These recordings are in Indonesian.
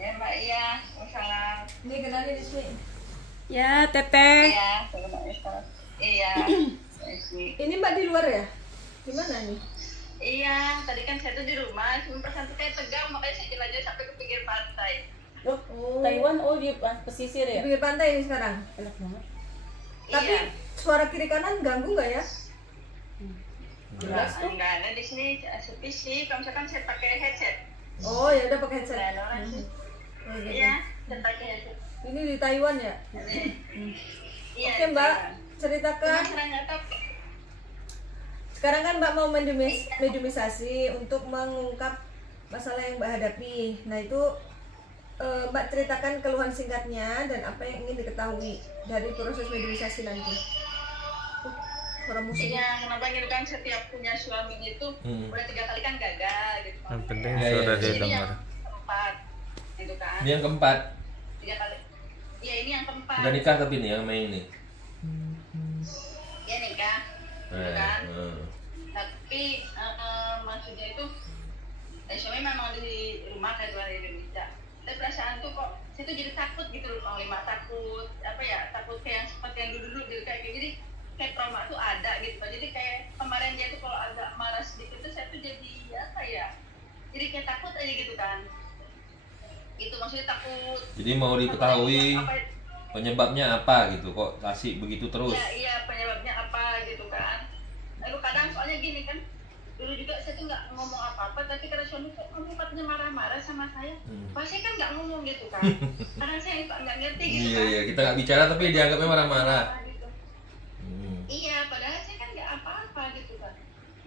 Ya Mbak, iya. Waalaikumsalam. Ini kenalin di sini. Ya, Teteh. Iya, iya. Ini Mbak di luar ya? Di mana nih? Iya, tadi kan saya tuh di rumah, cuma perasaan tuh kayak tegang, makanya saya jelajah sampai ke pinggir pantai. Oh, Taiwan di pesisir Di ya? pinggir pantai ini sekarang. Enak banget. Tapi Iya. suara kiri kanan ganggu nggak ya? Jelas tuh. Enggak ada di sini sepi sih, kalau misalkan saya pakai headset. Oh ya udah pakai headset. Nggak ada orang sih. Oh, gitu. Iya, saya pakai headset. Ini di Taiwan ya? Iya. Oke Mbak, ceritakan. Nggak tahu. Sekarang kan Mbak mau mediumisasi untuk mengungkap masalah yang Mbak hadapi. Nah itu Mbak ceritakan keluhan singkatnya dan apa yang ingin diketahui dari proses mediumisasi nanti. Suara musik. Iya, kenapa gitu kan setiap punya suami itu udah 3 kali kan gagal gitu kan. Yang penting Ya, sudah ya. dia Ini yang dengar. keempat gitu kan. Ini yang keempat. 3 kali. Iya, ini yang keempat. Udah nikah tapi nih yang main ini. Ya nikah. Gitu kan. Hmm. Tapi maksudnya itu suami memang di rumah kayak luar Indonesia. Tapi perasaan tuh kok saya tuh jadi takut gitu loh, Panglima, takut apa ya, takut kayak yang seperti yang dulu gitu kayak jadi kayak trauma tuh ada gitu. Jadi kayak kemarin dia tuh kalau agak marah sedikit tuh saya tuh jadi apa ya, jadi kayak takut aja gitu kan. Itu maksudnya takut. Jadi mau diketahui Apa, penyebabnya apa gitu kok kasih begitu terus. iya penyebabnya apa gitu kan. Lalu kadang soalnya gini kan, dulu juga saya tuh nggak ngomong apa-apa, tapi karena suami kok kamu katanya marah-marah sama saya, pasti kan nggak ngomong gitu kan. Karena saya nggak ngerti gitu Iya kan. iya, kita nggak bicara tapi dianggapnya marah-marah. Gitu. Hmm. Iya, padahal saya kan nggak apa-apa gitu kan.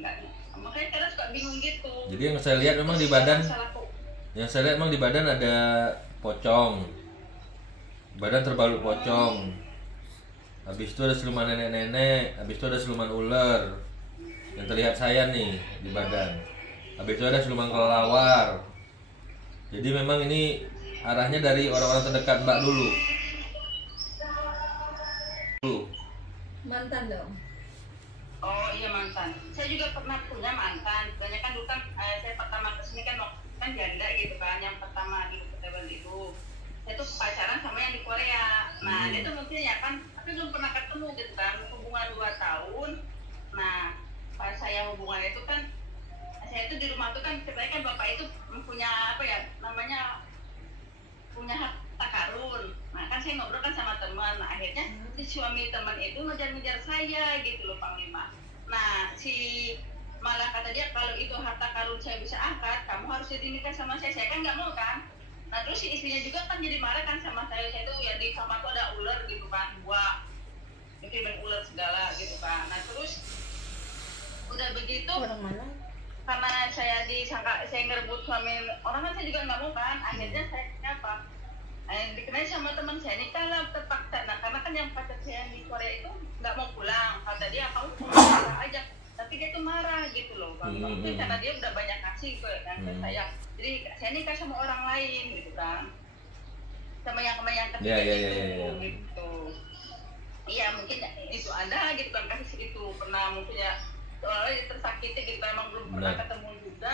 Nggak, makanya kadang suka bingung gitu. Jadi yang saya lihat memang di badan, Masalahku. yang saya lihat memang di badan ada pocong. Badan terbalut pocong. Habis itu ada siluman nenek-nenek, habis itu ada siluman ular. Yang terlihat saya nih di badan. Habis itu ada siluman kelelawar. Jadi memang ini arahnya dari orang-orang terdekat Mbak dulu. Mantan dong. Oh iya mantan. Saya juga pernah punya mantan. Sebenarnya kan dulu kan saya pertama kesini kan janda gitu kan. Yang pertama dulu ke Taiwan itu. Saya tuh pacaran sama yang di Korea. Nah dia tuh mungkin ya kan, tapi belum pernah ketemu gitu kan. Hubungan 2 tahun. Nah pas saya hubungan itu kan, saya itu di rumah tuh kan sebenarnya kan bapak itu punya apa ya namanya, punya harta karun. Nah kan saya ngobrol kan sama teman. Nah akhirnya si suami teman itu ngejar-ngejar saya gitu loh Panglima. Nah si malah kata dia kalau itu harta karun saya bisa angkat, kamu harus jadi nikah sama saya. Saya kan nggak mau kan. Nah terus si istrinya juga kan jadi marah kan sama saya. Saya tuh ya di kamar tuh ada ular gitu kan, buah, dikirimin ular segala gitu kan. Nah terus udah begitu, Orang mana? karena saya disangka saya ngerebut suami orang kan, saya juga nggak mau kan. Akhirnya saya apa? Dikenai sama teman saya, nikah lah terpaksa. Nah karena kan yang pacar saya di Korea itu nggak mau pulang, kata dia kamu pulang aja. Tapi dia tuh marah gitu loh bang. Mungkin karena dia udah banyak kasih ke saya. Jadi saya nikah sama orang lain gitu kan, sama yang ketiga gitu. Iya mungkin itu ada gitu kan, kasih itu pernah mungkin ya soalnya tersakiti kita emang belum pernah ketemu juga.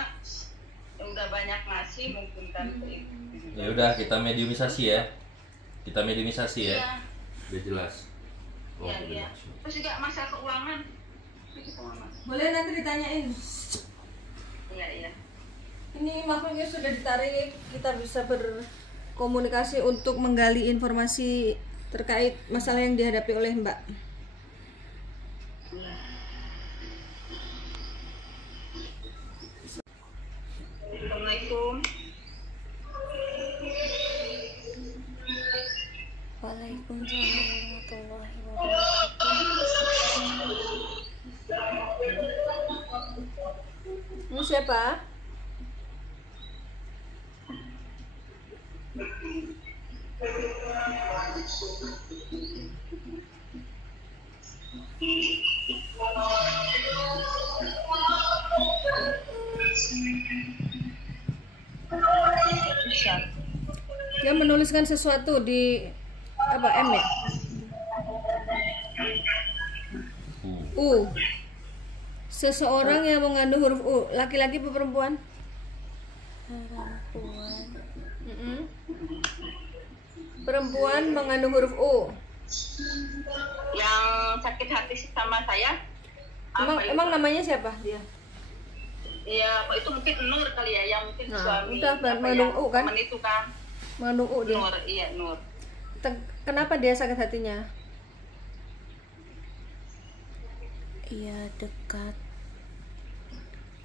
Ya udah banyak ngasih mungkin kan itu. Ya udah kita mediumisasi ya. Kita mediumisasi ya. Iya. Biar jelas. Iya, iya. Terus juga masalah keuangan. Boleh nanti ditanyain. Iya, iya. Ini makhluknya sudah ditarik, kita bisa berkomunikasi untuk menggali informasi terkait masalah yang dihadapi oleh Mbak. Assalamualaikum. Waalaikumsalam warahmatullahi wabarakatuh. Ini siapa? Dia menuliskan sesuatu di apa, M ya? U. Seseorang yang mengandung huruf U, laki-laki atau perempuan? Perempuan. Perempuan mengandung huruf U. Yang sakit hati sama saya. Emang namanya siapa dia? Iya, itu mungkin Nur kali ya, yang mungkin Nah, suami. udah, apa mengandung yang U kan? teman itu kan. Mengandung U dia. Nur, iya Nur. Kenapa dia sakit hatinya? Ia dekat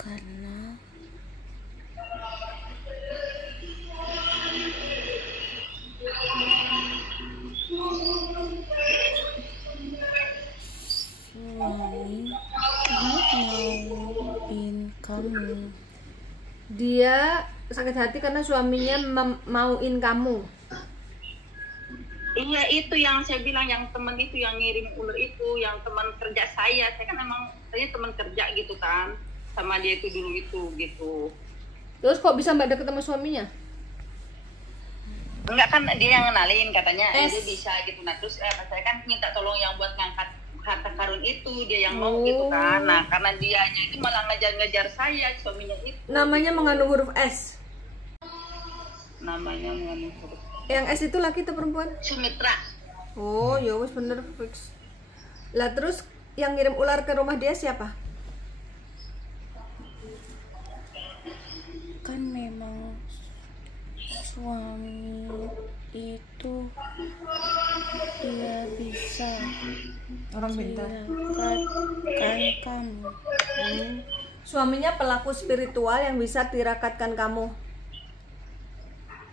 karena suami mauin kamu. Dia sakit hati karena suaminya mauin kamu. Iya, itu yang saya bilang, yang teman itu yang ngirim ular itu, yang teman kerja saya. Saya kan emang saya teman kerja gitu kan, sama dia itu dulu itu gitu. Terus kok bisa Mbak deket sama suaminya? Enggak, kan dia yang ngenalin katanya, dia Es. bisa gitu. Nah terus saya kan minta tolong yang buat ngangkat harta karun itu, dia yang mau gitu kan. Nah karena dianya itu malah ngejar-ngejar saya, suaminya itu. Namanya mengandung huruf S. Namanya mengandung huruf Yang S itu laki atau perempuan? Sumitra. Oh, ya wes bener fix. Lah terus yang ngirim ular ke rumah dia siapa? Kan memang suami itu dia bisa Orang pintar. tirakatkan kamu. Suaminya pelaku spiritual yang bisa tirakatkan kamu.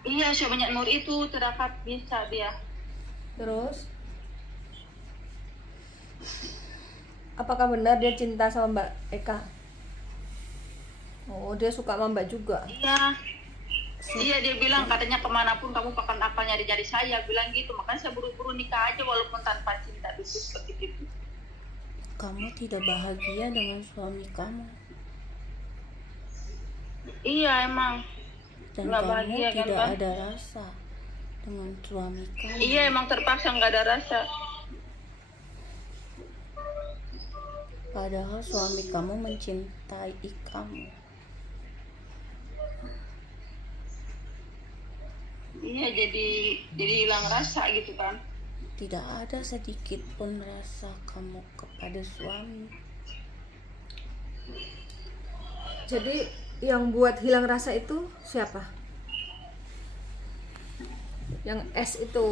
Iya, suaminya Nur itu terakat bisa dia. Terus apakah benar dia cinta sama Mbak Eka? Oh, dia suka sama Mbak juga. Iya. Iya, dia bilang katanya kemanapun kamu akan nyari-nyari saya, bilang gitu. Makanya saya buru-buru nikah aja walaupun tanpa cinta itu seperti itu. Kamu tidak bahagia dengan suami kamu Iya emang. dan Nggak kamu bahagia, kan, tidak Bang? ada rasa dengan suami kamu. Iya emang terpaksa nggak ada rasa. Padahal suami kamu mencintai kamu. Iya jadi hilang rasa gitu kan. Tidak ada sedikit pun rasa kamu kepada suami. Jadi yang buat hilang rasa itu siapa? Yang S itu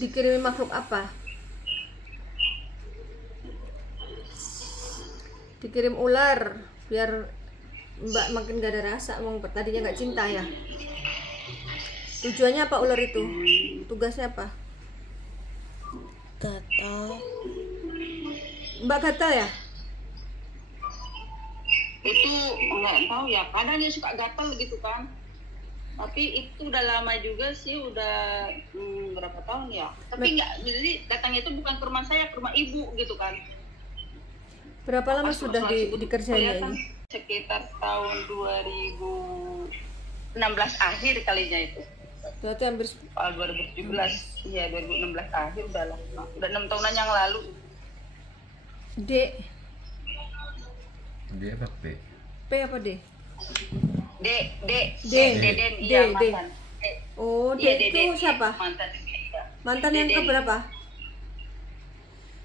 dikirimi makhluk apa? Dikirim ular biar Mbak makin gak ada rasa. Emang tadinya nggak cinta ya? Tujuannya apa ular itu? Tugasnya apa? Gatal. Mbak gatal ya? Itu nggak tahu ya. Kadang dia suka gatal gitu kan. Tapi itu udah lama juga sih, udah berapa tahun ya. Tapi nggak, jadi datangnya itu bukan ke rumah saya, ke rumah ibu gitu kan. Berapa lama Pas sudah dikerjainnya kelihatan ini? Sekitar tahun 2016 akhir kalinya itu. Berarti hampir 2017, iya 2016 akhir udah lama. Udah 6 tahunan yang lalu. D. Dia apa P? P apa D? D. D. Iya, D. mantan. D. Oh, D Iya, itu siapa? Mantan. Iya. Mantan yang Deden. keberapa?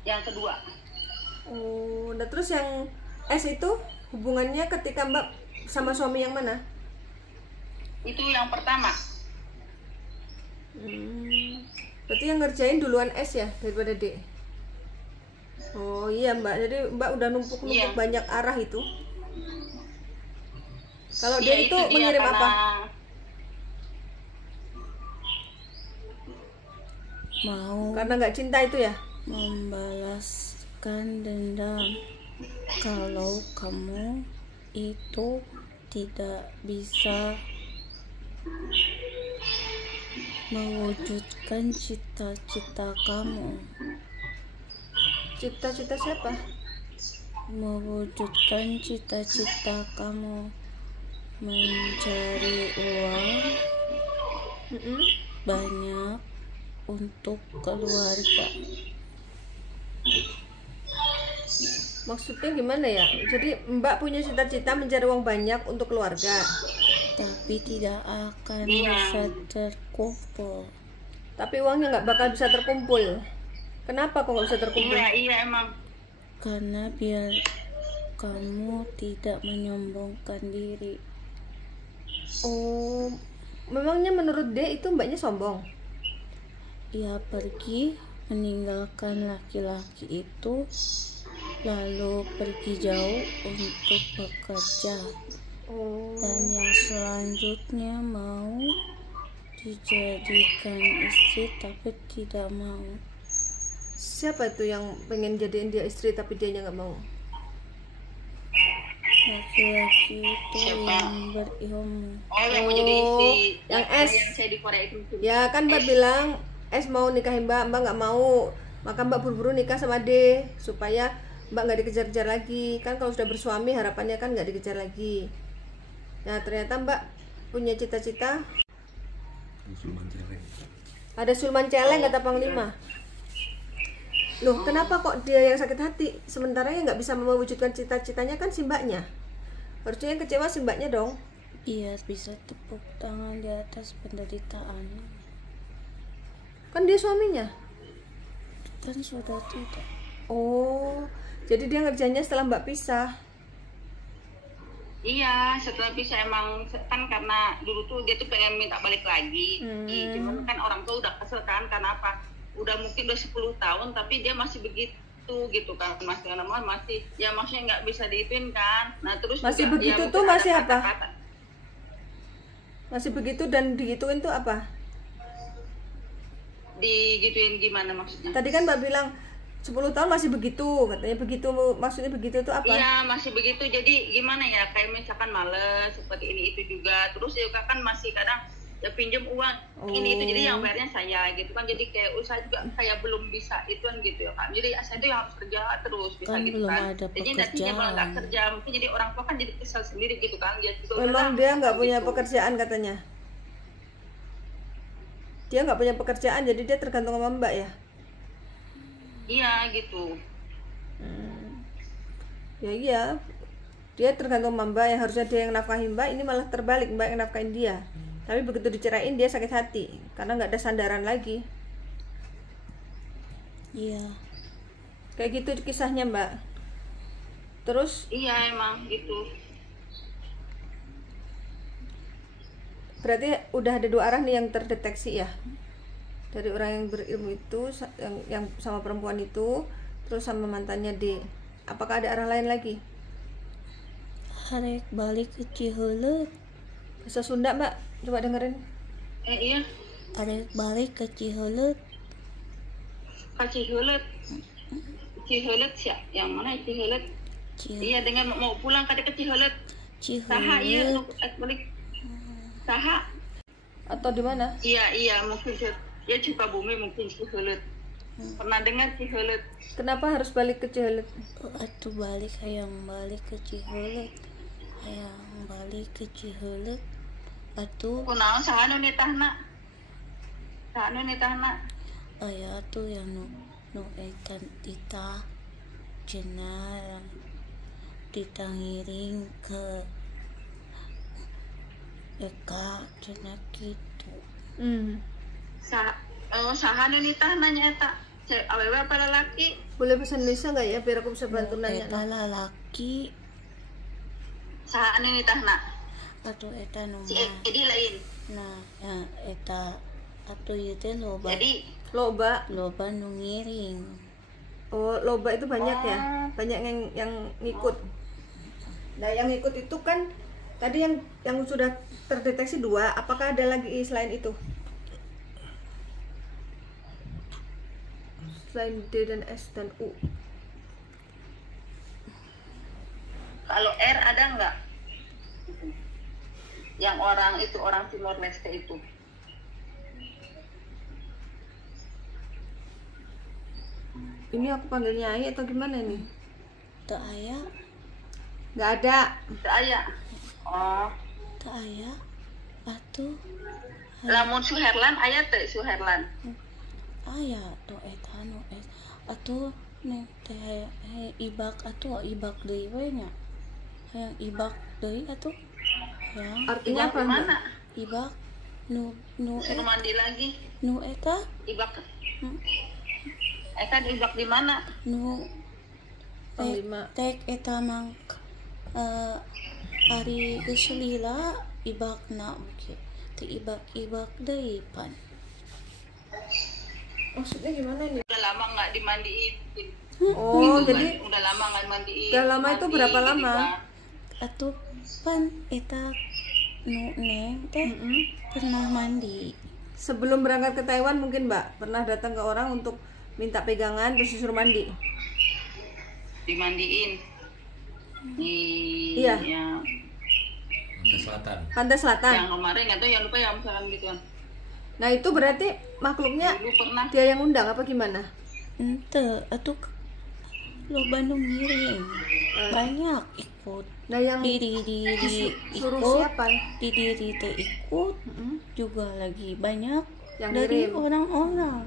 Yang kedua. Oh, nah terus yang S itu hubungannya ketika Mbak sama suami yang mana? Itu yang pertama. Berarti yang ngerjain duluan S ya daripada D. Oh iya Mbak, jadi Mbak udah numpuk-numpuk Iya. banyak arah itu. Kalau Iya, D itu dia mengirim karena- apa? Mau Karena nggak cinta itu ya? membalaskan dendam. Kalau kamu itu tidak bisa mewujudkan cita-cita kamu, Cita-cita siapa? mewujudkan cita-cita kamu mencari uang banyak untuk keluarga. Maksudnya gimana ya? Jadi Mbak punya cita-cita mencari uang banyak untuk keluarga. Tapi tidak akan Iya. bisa terkumpul. tapi uangnya nggak bakal bisa terkumpul. Kenapa kok nggak bisa terkumpul? Iya emang. Karena biar kamu tidak menyombongkan diri. Oh, memangnya menurut dia itu mbaknya sombong? Ia pergi meninggalkan laki-laki itu, lalu pergi jauh untuk bekerja. Oh, Dan yang selanjutnya mau dijadikan istri tapi tidak mau. siapa itu yang pengen jadiin dia istri tapi dia nggak mau? Laki-laki itu Siapa? yang berilmu. Oh, yang mau jadi istri. yang S. Yang saya di Korea itu. Ya kan mbak bilang S mau nikahin mbak nggak mau, maka mbak buru-buru nikah sama D supaya mbak nggak dikejar-kejar lagi. Kan kalau sudah bersuami harapannya kan nggak dikejar lagi. Nah ternyata mbak punya cita-cita ada sulman celeng kata Panglima. Loh kenapa kok dia yang sakit hati sementara yang nggak bisa mewujudkan cita-citanya kan si mbaknya? Harusnya yang kecewa si mbaknya dong. Ia bisa tepuk tangan di atas penderitaan. Kan dia suaminya. Kan sudah tidak. Oh, jadi dia ngerjainnya setelah mbak pisah. Iya, setelah bisa emang kan karena dulu tuh dia tuh pengen minta balik lagi. Cuman kan orang tua udah kesel kan karena apa? Udah mungkin udah 10 tahun tapi dia masih begitu gitu kan. Masih ya maksudnya nggak bisa diituin kan. Nah, terus Masih juga, begitu ya, tuh mungkin masih ada apa? kata-kata. Masih begitu dan digituin tuh apa? Digituin gimana maksudnya? Tadi kan mbak bilang 10 tahun masih begitu, katanya begitu, maksudnya begitu tuh apa? Iya masih begitu, jadi gimana ya, kayak misalkan males seperti ini itu juga, terus juga kan masih kadang ya pinjam uang ini itu, jadi yang bayarnya saya gitu kan, jadi kayak usaha juga kayak belum bisa ituan gitu ya kan, jadi saya tuh yang harus kerja terus bisa Kan gitu belum kan, ada jadi nantinya malah nggak pekerjaan. kerja, mungkin jadi orang tua kan jadi kesal sendiri gitu kan, dia juga Memang udahlah, dia nggak punya gitu. pekerjaan katanya. Dia nggak punya pekerjaan, jadi dia tergantung sama mbak ya. Iya gitu. Ya iya, dia tergantung sama mbak yang harusnya dia yang nafkahin mbak, ini malah terbalik mbak yang nafkahin dia. Tapi begitu dicerain dia sakit hati karena nggak ada sandaran lagi. Iya. Kayak gitu kisahnya mbak. Terus Iya emang gitu. berarti udah ada 2 arah nih yang terdeteksi ya, dari orang yang berilmu itu, yang sama perempuan itu, terus sama mantannya D. Apakah ada arah lain lagi? Harek balik ke Ciheuleuh. Bahasa Sunda mbak, coba dengerin. Iya Harek balik ke Ciheuleuh. Ciheuleuh. Ciheuleuh sih, yang mana Ciheuleuh? Iya dengan mau pulang ke Ciheuleuh. Saha iya Ciheuleuh. balik. Saha? Atau di mana? Iya mungkin ya Sukabumi mungkin Ciheuleuh. Pernah dengar Ciheuleuh? Kenapa harus balik ke Ciheuleuh? Atuh balik hayang balik ke Ciheuleuh. Hayang balik ke Ciheuleuh. Atuh Kunaon saha nu nitahna? Saha nu nitahna? aya tuh yang nu ekan tita cenah ditangiring ke Eka cenah kitu. Saha nu nitahna nyaeta? Awewe apa lalaki? Boleh bahasa Indonesia nggak ya biar aku bisa bantu nanya? Eta lalaki Saha nu nitahna? atuh eta nu Si mah. Edi lain. Nah, ya eta atuh ieu teh loba Jadi Loba. loba nu ngiring. Oh, loba itu banyak ya, banyak yang ngikut. Nah, yang ngikut itu kan tadi yang sudah terdeteksi 2. Apakah ada lagi selain itu? Selain D dan S dan U. kalau R ada nggak? Yang orang itu orang Timor Leste itu. Ini aku panggil Nyai atau gimana ini? Teu aya, Nggak ada. Saya. Oh, teu aya. Atuh lamun Suherlan aya teh Suherlan. aya tuh eta nu atuh nih teh ibak atuh ibak deui we nya. Hayang ibak deui atuh. Hayang Artinya apa, Mbak? Mana? ibak suruh mandi lagi. nu eta Ibak. Eta diibak di mana? nu Panglima. tek eta mang ari geus lila ibakna oke teu ibak deui pan. Maksudnya gimana nih? Udah lama nggak dimandiin. Oh, Gitu jadi kan. Udah lama nggak dimandiin. udah lama itu berapa lama? Atuh pan eta nu neng teh pernah mandi. Sebelum berangkat ke Taiwan mungkin Mbak pernah datang ke orang untuk minta pegangan terus disuruh mandi. Dimandiin. Iya. Yang Ke selatan. Pantai Selatan. kemarin nggak tahu yang lupa ya misalkan gituan. Nah itu berarti makhluknya Dulu pernah. dia yang undang apa gimana? Ente atuh lo Bandung ngiring banyak ikut Nah yang di suruh ikut siapa? di diri teh ikut juga lagi banyak Yang dari ngirim. orang-orang.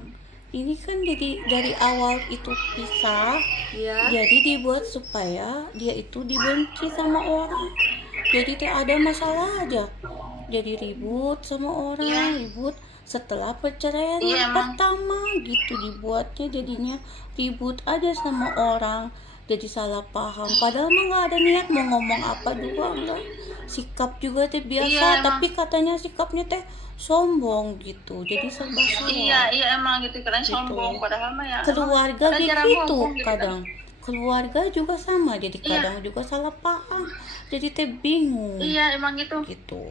Ini kan jadi dari awal itu pisah, Iya. jadi dibuat supaya dia itu dibenci sama orang. Jadi teh ada masalah aja, jadi ribut sama orang, ribut setelah perceraian yang pertama gitu dibuatnya jadinya ribut aja sama orang. Jadi salah paham, padahal mah nggak ada niat mau ngomong apa juga enggak. Sikap juga teh biasa, tapi katanya sikapnya teh sombong gitu. Jadi serba salah. Iya emang gitu kalian sombong padahal mah ya. Keluarga emang jarang gitu ngomong gitu kan. kadang. Keluarga juga sama, jadi kadang juga salah paham. Jadi teh bingung Iya emang gitu. gitu.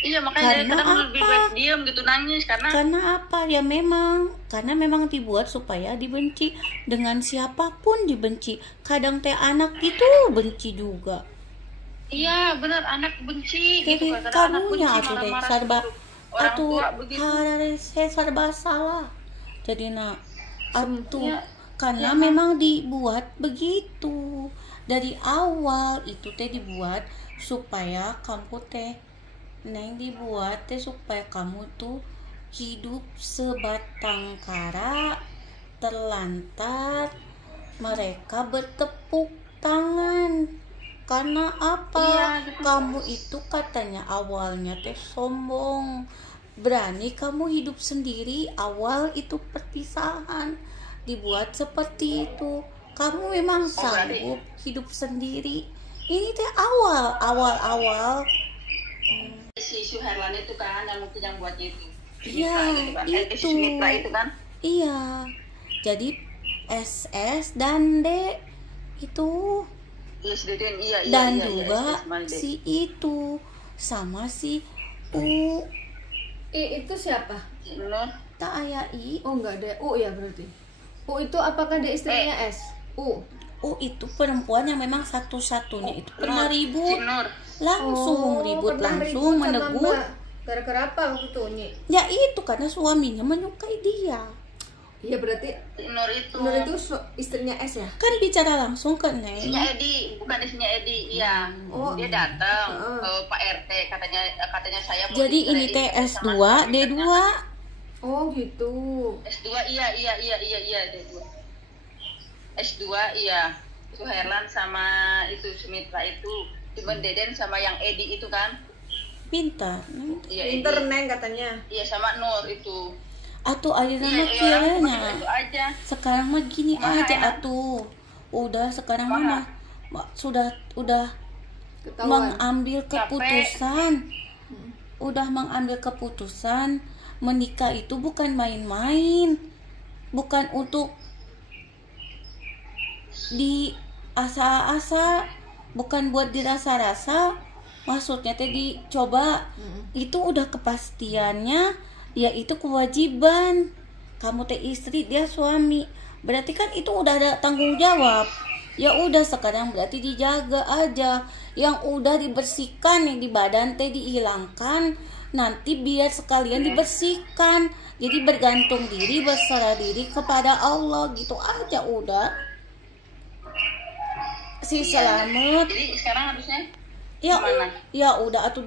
Iya makanya Karena kadang lebih baik apa? diem gitu nangis karena Karena apa? Ya karena memang dibuat supaya dibenci. Dengan siapapun dibenci. Kadang teh anak itu benci juga. iya benar anak benci Jadi gitu kadang anak benci kamunya atuh deh marah-marah serba gitu. Orang atuh tua begitu. harese serba salah. Jadi atuh Iya. karena memang dibuat begitu. Dari awal itu teh dibuat supaya kamu teh dibuat teh supaya kamu tuh hidup sebatang kara, terlantar, mereka bertepuk tangan. Karena apa? Iya, gitu. Kamu itu katanya awalnya teh sombong, berani kamu hidup sendiri. Awal itu perpisahan dibuat seperti itu. Kamu memang sanggup hidup sendiri. Ini teh awal. Si Suherlan itu kan yang mungkin yang buatnya itu. Iya, Gitu kan. itu. Si Mitra itu kan. Iya. Jadi SS dan D itu Yes, Deden, iya. dan iya, juga SS Mali Deden. si itu sama si U Itu siapa? Nur. tak aya I. Oh enggak ada U ya berarti. U itu apakah dia istrinya S? U. Itu perempuan yang memang satu-satunya itu pernah ribut Si Nur. langsung ribut pernah langsung ribut sama menegur. Mbak. Gara-gara apa waktu itu Nyi? Ya itu karena suaminya menyukai dia. Iya berarti Si Nur itu. Nur itu istrinya S ya? Kan bicara langsung ke Neng. Istrinya Edi, bukan istrinya Edi. Iya. Oh. Dia datang Pak RT katanya saya mau Jadi ini diceraiin teh sama S2 D2. Oh gitu. S2 iya D2. S2 iya. Suherlan sama itu Sumitra itu. Cuman Deden sama yang Edi itu kan. Pintar. Iya Edi. Pinter Neng katanya. Iya sama Nur itu. Atuh ayeuna mah Iya, orang kiranya. itu aja. Sekarang mah gini Mah aja enak. atuh. Udah sekarang Mah. mah udah Ketahuan. mengambil keputusan. Udah mengambil keputusan menikah itu bukan main-main. Bukan untuk di asa-asa, bukan buat dirasa-rasa. Maksudnya teh dicoba. Itu udah kepastiannya, yaitu kewajiban. Kamu teh istri, dia suami. Berarti kan itu udah ada tanggung jawab. Ya udah sekarang berarti dijaga aja. Yang udah dibersihkan yang di badan teh dihilangkan, nanti biar sekalian dibersihkan. Jadi bergantung diri, berserah diri kepada Allah gitu aja udah. Si selamat. Jadi sekarang harusnya Ya, gimana? ya udah atuh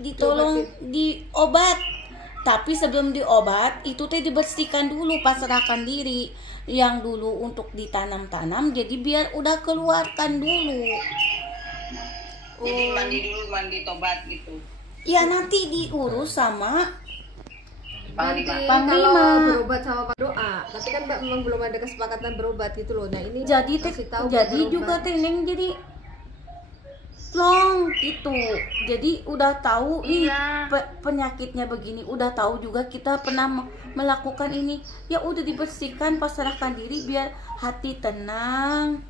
ditolong diobat. Tapi sebelum diobat itu teh dibersihkan dulu, pasrahkan diri yang dulu untuk ditanam-tanam, jadi biar udah keluarkan dulu. Jadi mandi dulu, mandi tobat gitu. Ya nanti diurus sama Nanti Panglima. kalau berobat sama Pak doa, tapi kan Mbak memang belum ada kesepakatan berobat gitu loh. Nah ini Jadi kasih tahu jadi berobat. juga Teneng jadi long gitu. Jadi udah tahu nih Iya. penyakitnya begini, udah tahu juga kita pernah melakukan ini. Ya udah dibersihkan, pasrahkan diri biar hati tenang,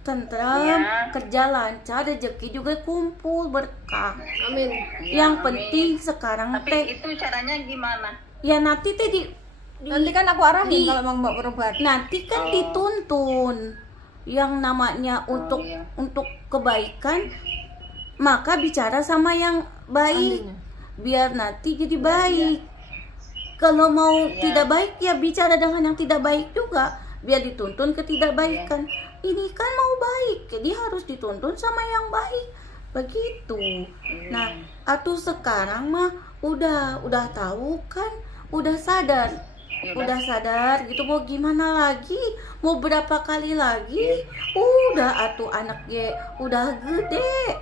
tentram, Iya. kerja lancar, rezeki juga kumpul berkah. Amin. Yang Amin. penting sekarang Tapi teh itu caranya gimana? ya nanti teh Nanti kan aku arahin di- kalau emang Mbak berobat. nanti kan dituntun yang namanya untuk iya. untuk kebaikan, maka bicara sama yang baik Ahlinya. biar nanti jadi baik. Kalau mau tidak baik ya bicara dengan yang tidak baik juga biar dituntun ke tidak baikan. Ini kan mau baik jadi harus dituntun sama yang baik begitu. Nah atuh sekarang mah udah tahu kan, udah sadar. Udah sadar gitu, mau gimana lagi, mau berapa kali lagi, udah atuh anaknya udah gede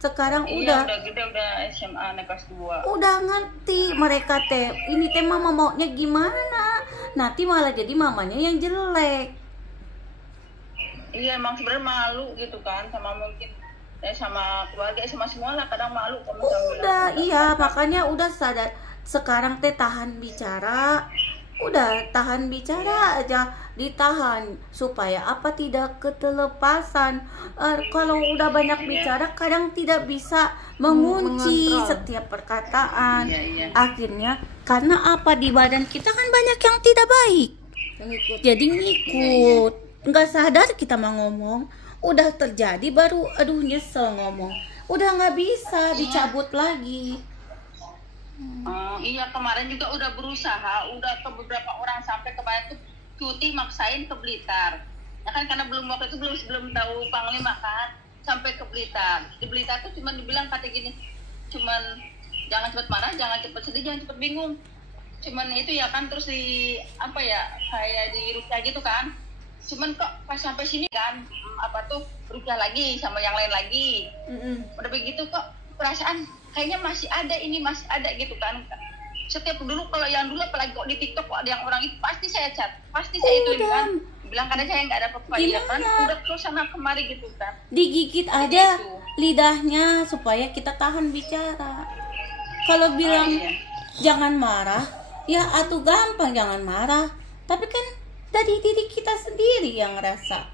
sekarang, Iya, udah gede, udah SMA naik kelas 2. udah ngerti mereka teh ini teh mama maunya gimana, nanti malah jadi mamanya yang jelek. Iya, emang sebenarnya malu gitu kan, sama mungkin sama keluarga, sama semua lah kadang malu kamu Udah iya makanya udah sadar sekarang teh tahan bicara, udah tahan bicara aja, ditahan supaya apa tidak ketelepasan. Kalau udah banyak bicara kadang tidak bisa mengunci Mengontrol. setiap perkataan. Iya. Akhirnya karena apa, di badan kita kan banyak yang tidak baik, Yang ikut. jadi ngikut, nggak sadar kita mau ngomong, udah terjadi baru aduh nyesel ngomong, udah nggak bisa dicabut lagi. Iya, kemarin juga udah berusaha, udah ke beberapa orang sampai kemarin tuh cuti maksain ke Blitar. Ya kan karena waktu itu belum tahu Panglima kan, sampai ke Blitar. Di Blitar tuh cuma dibilang kata gini, cuman jangan cepet marah, jangan cepet sedih, jangan cepet bingung. Cuman itu ya kan, terus di apa ya, kayak di Rupiah gitu kan. Cuman kok pas sampai sini kan apa tuh Rupiah lagi sama yang lain lagi. Udah begitu kok perasaan kayaknya masih ada gitu kan. Setiap dulu kalau yang dulu apalagi kok di TikTok kok ada yang orang itu pasti saya chat, pasti saya ituin kan. Bilang karena saya nggak ada apa-apa ya kan. Udah terus sana kemari gitu kan. Digigit aja lidahnya supaya kita tahan bicara. Kalau bilang iya. jangan marah, ya atuh gampang jangan marah. Tapi kan dari diri kita sendiri yang ngerasa.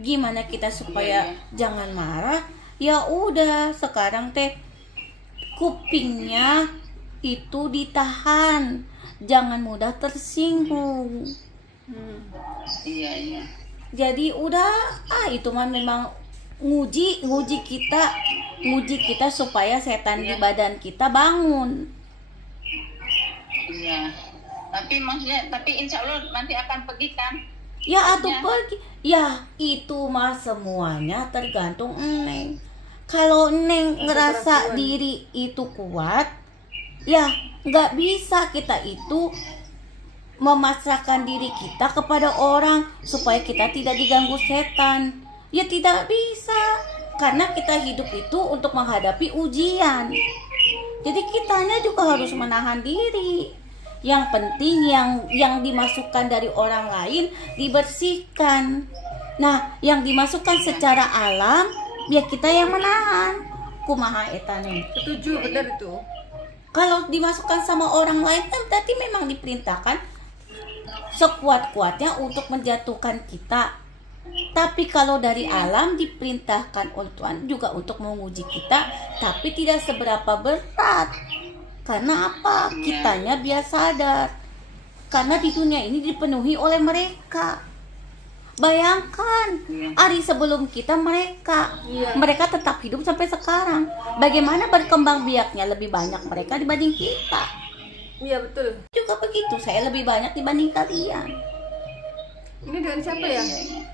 Gimana kita supaya jangan marah? Ya udah sekarang teh kupingnya itu ditahan, jangan mudah tersinggung. Iya. Jadi udah itu mah memang nguji kita supaya setan di badan kita bangun. Iya. Tapi insya Allah nanti akan pergi kan. Ya atuh pergi. Ya itu mah semuanya tergantung Neng. Kalau Neng ngerasa diri itu kuat, ya nggak bisa kita itu memasrahkan diri kita kepada orang supaya kita tidak diganggu setan. Ya tidak bisa, karena kita hidup itu untuk menghadapi ujian. Jadi kitanya juga harus menahan diri. Yang penting yang dimasukkan dari orang lain dibersihkan. Nah, yang dimasukkan secara alam biar kita yang menahan. Kumaha eta Neng? Setuju, benar itu. Kalau dimasukkan sama orang lain kan berarti memang diperintahkan sekuat-kuatnya untuk menjatuhkan kita. Tapi kalau dari alam diperintahkan juga untuk menguji kita, tapi tidak seberapa berat. Karena apa? Kitanya biar sadar. Karena di dunia ini dipenuhi oleh mereka. Bayangkan, hari sebelum kita mereka tetap hidup sampai sekarang. Bagaimana berkembang biaknya lebih banyak mereka dibanding kita. Iya betul. Juga begitu, saya lebih banyak dibanding kalian. Ini dengan siapa ya?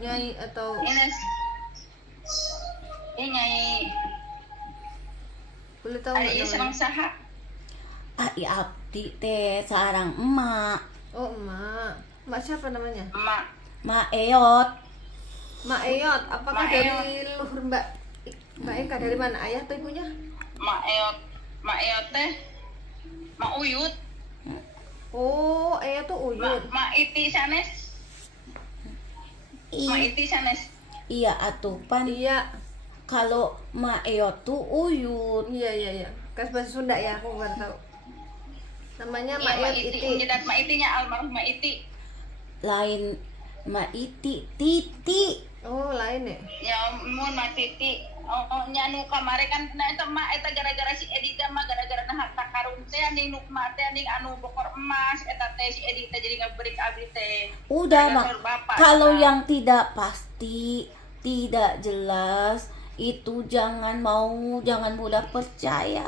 Nyai atau Ini Nyai boleh tahu nggak Ari namanya? senang saha. Ya abdi teh sarang emak. Oh emak. Emak siapa namanya? Mak Eyot. Mak Eyot. Apakah Mak dari luhur Mbak Eka, dari mana, ayah atau ibunya? Mak Eyot teh Mak Uyut. disebut. Mak iti sanes. Mak iti sanes. Iya atuh pan. Iya. Kalau ma eo tuh uyut. Iya. Kas bahasa Sunda ya, aku baru tahu. Namanya Iya, Mak Mak Iti. Iti. Nyedat Mak Itinya almarhum Mak Iti. Lain ma iti titi. Oh, lain ya. Ya mun Mak Titi. Oh, nyanu kamare kan nah eta mah eta gara-gara si Edita mah gara-gara nah harta karun teh ning nukma teh ning anu bokor emas eta teh si Edita jadi ngaberi ka abdi teh. Udah mak. Gara-gara bapak, Kalau eta. yang tidak pasti, tidak jelas, itu jangan mudah percaya.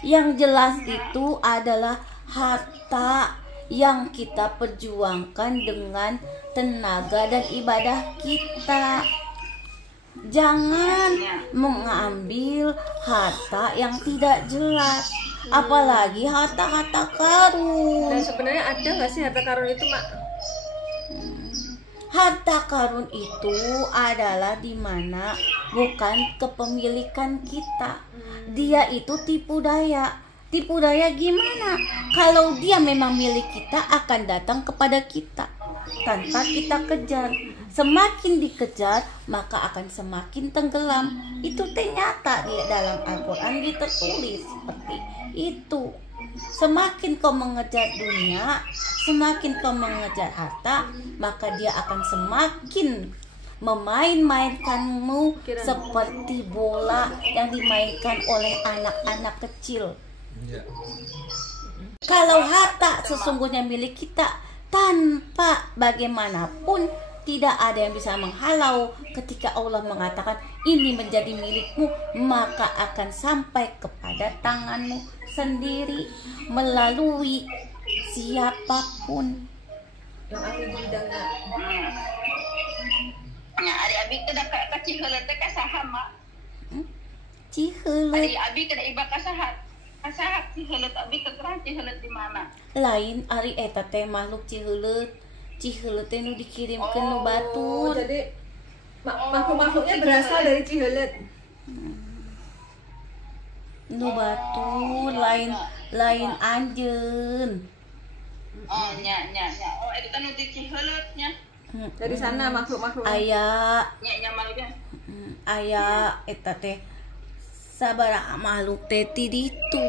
Yang jelas itu adalah harta yang kita perjuangkan dengan tenaga dan ibadah kita. Jangan mengambil harta yang tidak jelas, apalagi harta-harta karun. Dan sebenarnya ada nggak sih harta karun itu, Mak? Harta karun itu adalah dimana bukan kepemilikan kita. Dia itu tipu daya. Tipu daya gimana? Kalau dia memang milik kita, akan datang kepada kita tanpa kita kejar. Semakin dikejar, maka akan semakin tenggelam. Itu ternyata di dalam Al-Quran tertulis seperti itu. Semakin kau mengejar dunia, semakin kau mengejar harta, maka dia akan semakin memain-mainkanmu seperti bola yang dimainkan oleh anak-anak kecil. Kalau harta sesungguhnya milik kita, tanpa bagaimanapun tidak ada yang bisa menghalau. Ketika Allah mengatakan ini menjadi milikmu, maka akan sampai kepada tanganmu sendiri melalui siapapun. Yang ahli di bidangnya. Nya ari abi teh da ka ciheuleut teh ka saha mak? Ciheuleut Ari abi teh iba ka saha? Ka saha ciheuleut abi teh terang ciheuleut di mana? lain ari eta teh makhluk ciheuleut. Ciheuleut teh nu dikirimkeun nu Oh, batur. jadi makhluk-makhluknya berasal dari Ciheuleut. Nu batur lain anjeun. Oh nya. Oh eta teh nu di ciheuleut nya. Dari sana makhluk-makhluk. Aya Nya malutnya. aya eta teh sabaraha makhluk teh ti ditu.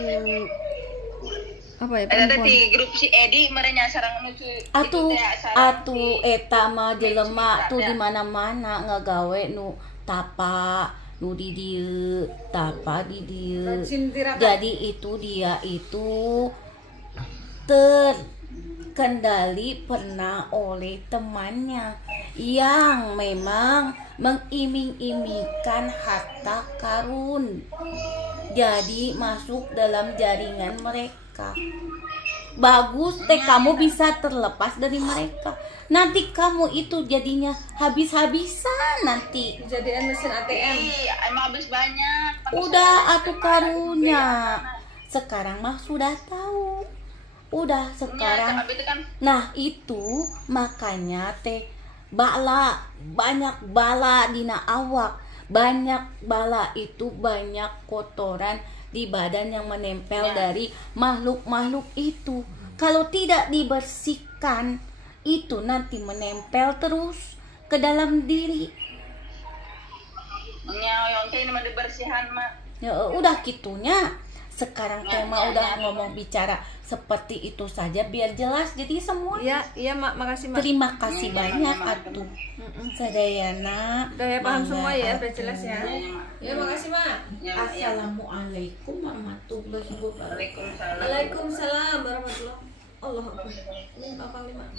Apa ya? Eta teh di grup si Edi merenya sareng nu Atuh eta mah jelema tuh di mana-mana ngagawe nu tapa nu di dieu, tapa di dieu. Rajin tirakat. Jadi itu dia itu terkendali pernah oleh temannya yang memang mengiming-imingkan harta karun. Jadi masuk dalam jaringan mereka. Bagus teh kamu bisa terlepas dari mereka. Nanti kamu itu jadinya habis-habisan nanti. Dijadiin mesin ATM. Iya, emang habis banyak. Udah atuh karunya. Sekarang mah sudah tahu. Udah sekarang. Abi itu kan Nah itu makanya teh banyak bala dina awak. Banyak bala itu banyak kotoran di badan yang menempel dari makhluk-makhluk itu. Kalau tidak dibersihkan, itu nanti menempel terus ke dalam diri. yang teh mah dibersihan mah. Ya, udah gitunya. Sekarang tema udah ngomong bicara seperti itu saja biar jelas jadi semua. Iya, Mak, makasih, Mak. Terima kasih banyak atuh. Sadayana. Udah ya paham semua ya, Mangga udah jelas ya. Ya, makasih, Mak. Assalamualaikum warahmatullahi wabarakatuh. Waalaikumsalam. Waalaikumsalam warahmatullahi wabarakatuh. Allah Akbar. Ini apa, Mak?